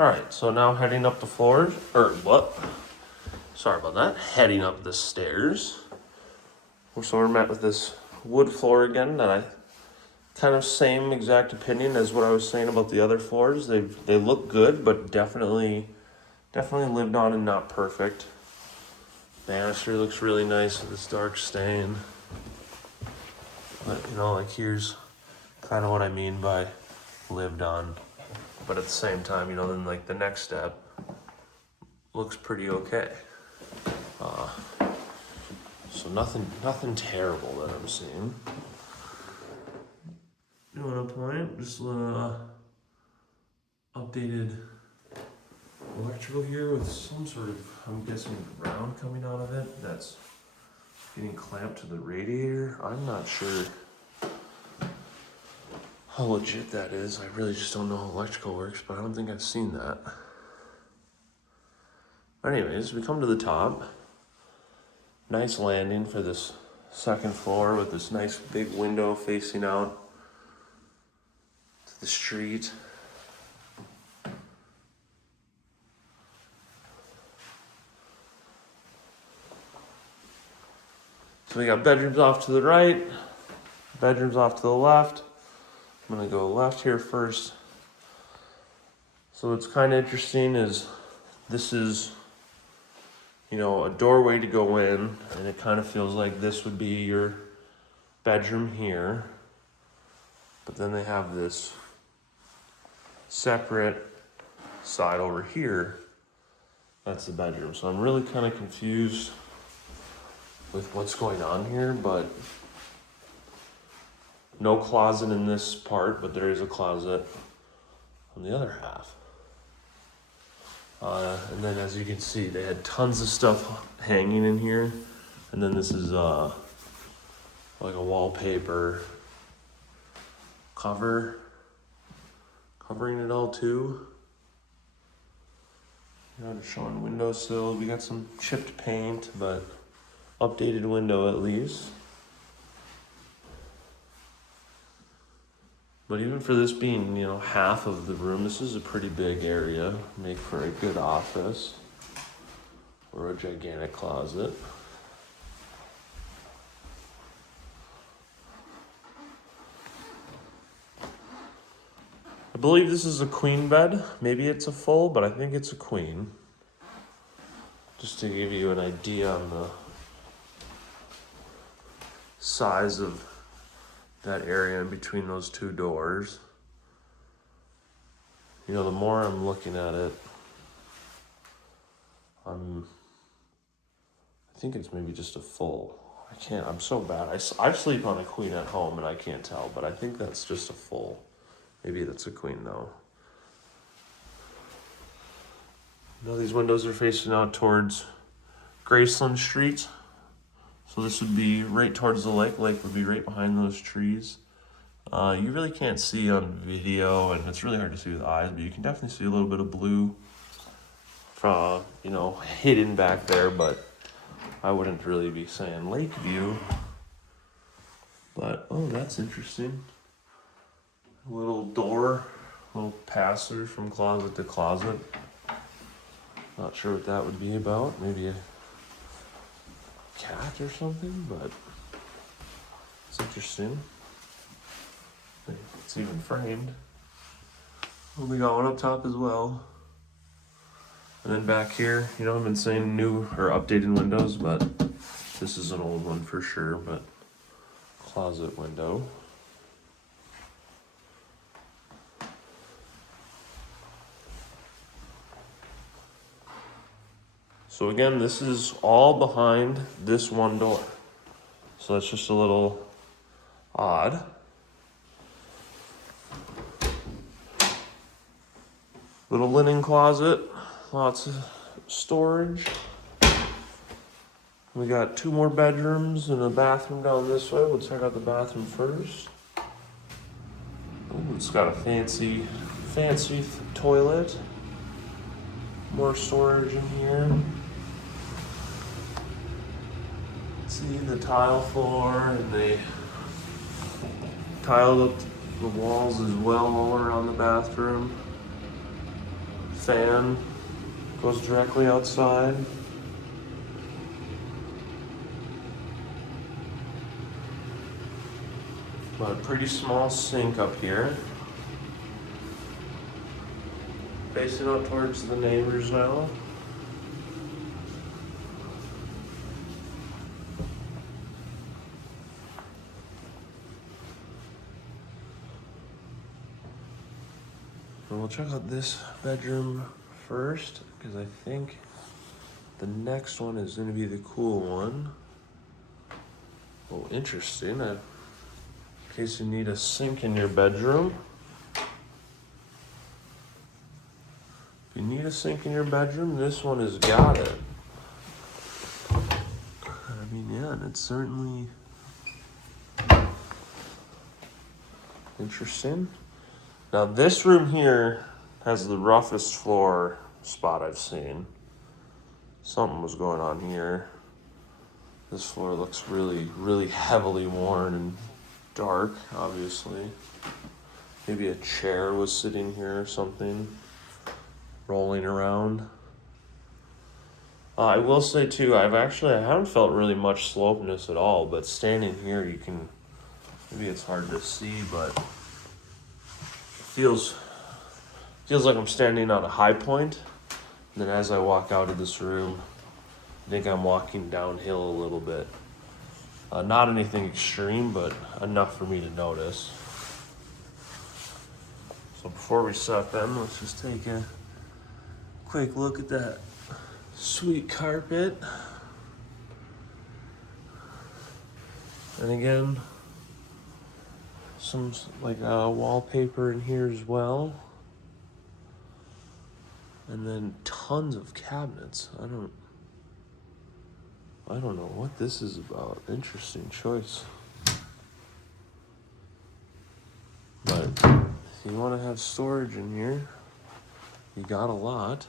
All right, so now heading up the floors, or what? Sorry about that. Heading up the stairs. So we're met with this wood floor again that I kind of same exact opinion as what I was saying about the other floors. They look good, but definitely lived on and not perfect. Banister looks really nice with this dark stain. But like here's kind of what I mean by lived on. But at the same time, then like the next step looks pretty okay. So nothing terrible that I'm seeing. You want to point? Just updated electrical here with some sort of, I'm guessing, ground coming out of it that's getting clamped to the radiator. I'm not sure how legit that is. I really just don't know how electrical works, but I don't think I've seen that. But anyways, we come to the top. Nice landing for this second floor with this nice big window facing out to the street. So we got bedrooms off to the right, bedrooms off to the left. I'm gonna go left here first. So what's kind of interesting is this is, a doorway to go in, and it kind of feels like this would be your bedroom here. But then they have this separate side over here. That's the bedroom. So I'm really kind of confused with what's going on here, but no closet in this part, but there is a closet on the other half. And then as you can see, they had tons of stuff hanging in here. And then this is like a wallpaper covering it all too. Just showing windowsill. We got some chipped paint, but updated window at least. But even for this being, half of the room, this is a pretty big area. Make for a good office or a gigantic closet. I believe this is a queen bed. Maybe it's a full, but I think it's a queen. Just to give you an idea on the size of that area in between those two doors. The more I'm looking at it, I think it's maybe just a full. I'm so bad. I sleep on a queen at home and I can't tell, but I think that's just a full. Maybe that's a queen though. These windows are facing out towards Graceland Street. So this would be right towards the lake. Lake would be right behind those trees. You really can't see on video, and it's really hard to see with eyes, but you can definitely see a little bit of blue, hidden back there, but I wouldn't really be saying lake view. But, oh, that's interesting. A little door, little pass-through from closet to closet. Not sure what that would be about. Maybe a cat or something, but it's interesting. It's even framed. We got one up top as well. And then back here, I've been saying new or updated windows, but this is an old one for sure, but closet window. So again, this is all behind this one door. So that's just a little odd. Little linen closet, lots of storage. We got 2 more bedrooms and a bathroom down this way. We'll check out the bathroom first. Ooh, it's got a fancy toilet. More storage in here. See the tile floor, and they tiled up the walls as well all around the bathroom. Fan goes directly outside. But pretty small sink up here. Facing out towards the neighbors now. And we'll check out this bedroom first, because I think the next one is going to be the cool one. Oh, interesting. In case you need a sink in your bedroom. If you need a sink in your bedroom, this one has got it. I mean, yeah, and it's certainly interesting. Now, this room here has the roughest floor spot I've seen. Something was going on here. This floor looks really, really heavily worn and dark, obviously. Maybe a chair was sitting here or something, rolling around. I will say too, I haven't felt really much slopeness at all, but standing here you can, maybe it's hard to see, but it feels like I'm standing on a high point. And then as I walk out of this room, I think I'm walking downhill a little bit. Not anything extreme, but enough for me to notice. So before we step in, let's just take a quick look at that sweet carpet. And again, some like wallpaper in here as well. And then tons of cabinets. I don't know what this is about. Interesting choice. But if you want to have storage in here, you got a lot.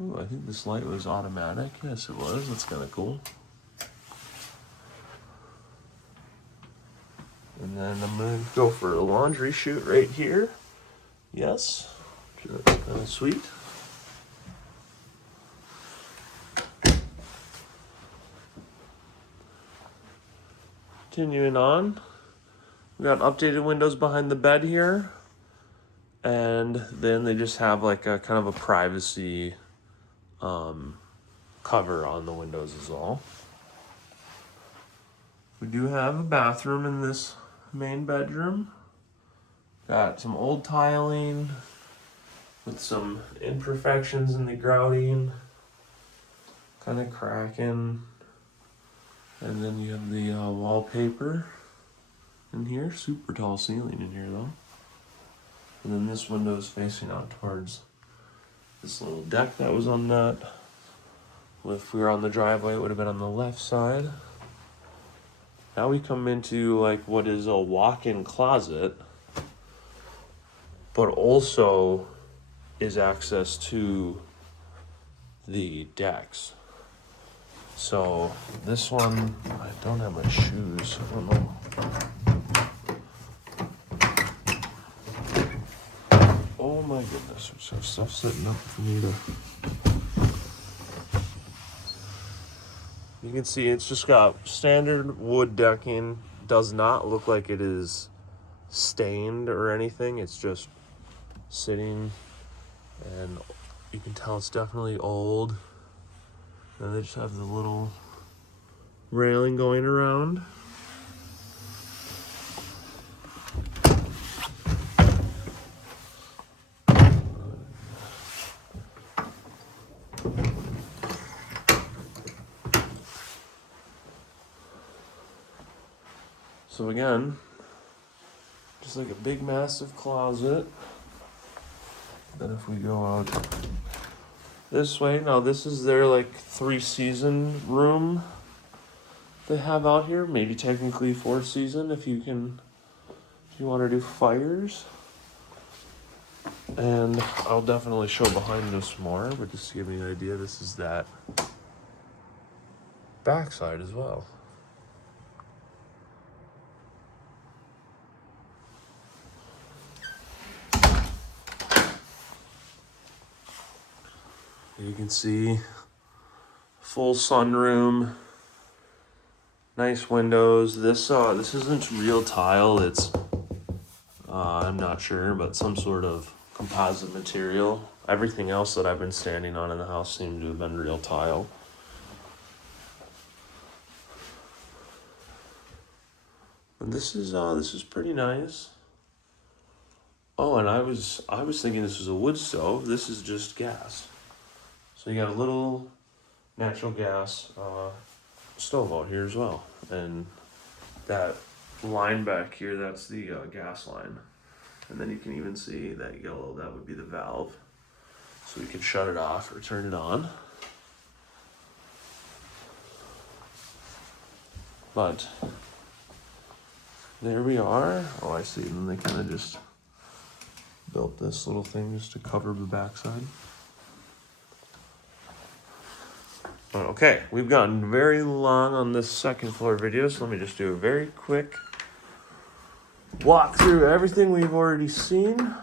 Ooh, I think this light was automatic. Yes, it was. That's kind of cool. And then I'm going to go for a laundry chute right here. Yes. That's kind of sweet. Continuing on. We got updated windows behind the bed here. And then they just have like a kind of a privacy cover on the windows is all. We do have a bathroom in this main bedroom. Got some old tiling with some imperfections in the grouting, kind of cracking. And then you have the wallpaper in here. Super tall ceiling in here though. And then this window is facing out towards this little deck that was on that. If we were on the driveway, it would have been on the left side. Now we come into like what is a walk-in closet, but also is access to the decks. So this one, I don't have my shoes. I don't know. Oh my goodness, we just have stuff sitting up for me to... You can see it's just got standard wood decking. Does not look like it is stained or anything. It's just sitting, and you can tell it's definitely old. And they just have the little railing going around. So again, just like a big massive closet. Then if we go out this way, now this is their like 3-season room they have out here. Maybe technically 4-season if you want to do fires. And I'll definitely show behind this more, but just to give you an idea, this is that backside as well. you can see full sunroom, nice windows. This isn't real tile. It's I'm not sure, but some sort of composite material. Everything else that I've been standing on in the house seemed to have been real tile. And this is pretty nice. Oh, and I was thinking this was a wood stove. This is just gas. So you got a little natural gas stove out here as well, and that line back here, that's the gas line, and then you can even see that yellow. That would be the valve, so you can shut it off or turn it on. But there we are. Oh, I see. And they kind of just built this little thing just to cover the backside. Okay, we've gotten very long on this second floor video, so let me just do a very quick walk through everything we've already seen.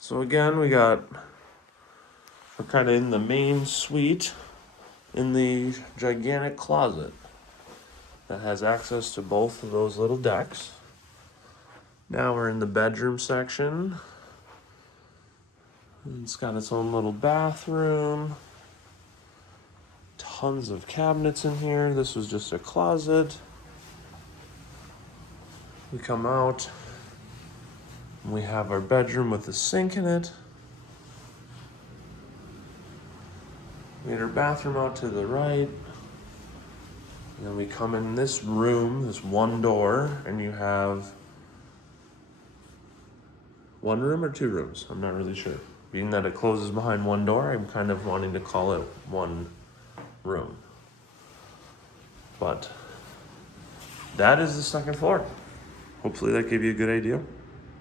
So again, we're kind of in the main suite in the gigantic closet that has access to both of those little decks. Now we're in the bedroom section. It's got its own little bathroom. Tons of cabinets in here. This was just a closet. We come out and we have our bedroom with a sink in it. We had our bathroom out to the right. And then we come in this room, this one door, and you have one room or two rooms? I'm not really sure. Being that it closes behind one door, I'm kind of wanting to call it one room. But that is the second floor. Hopefully that gave you a good idea.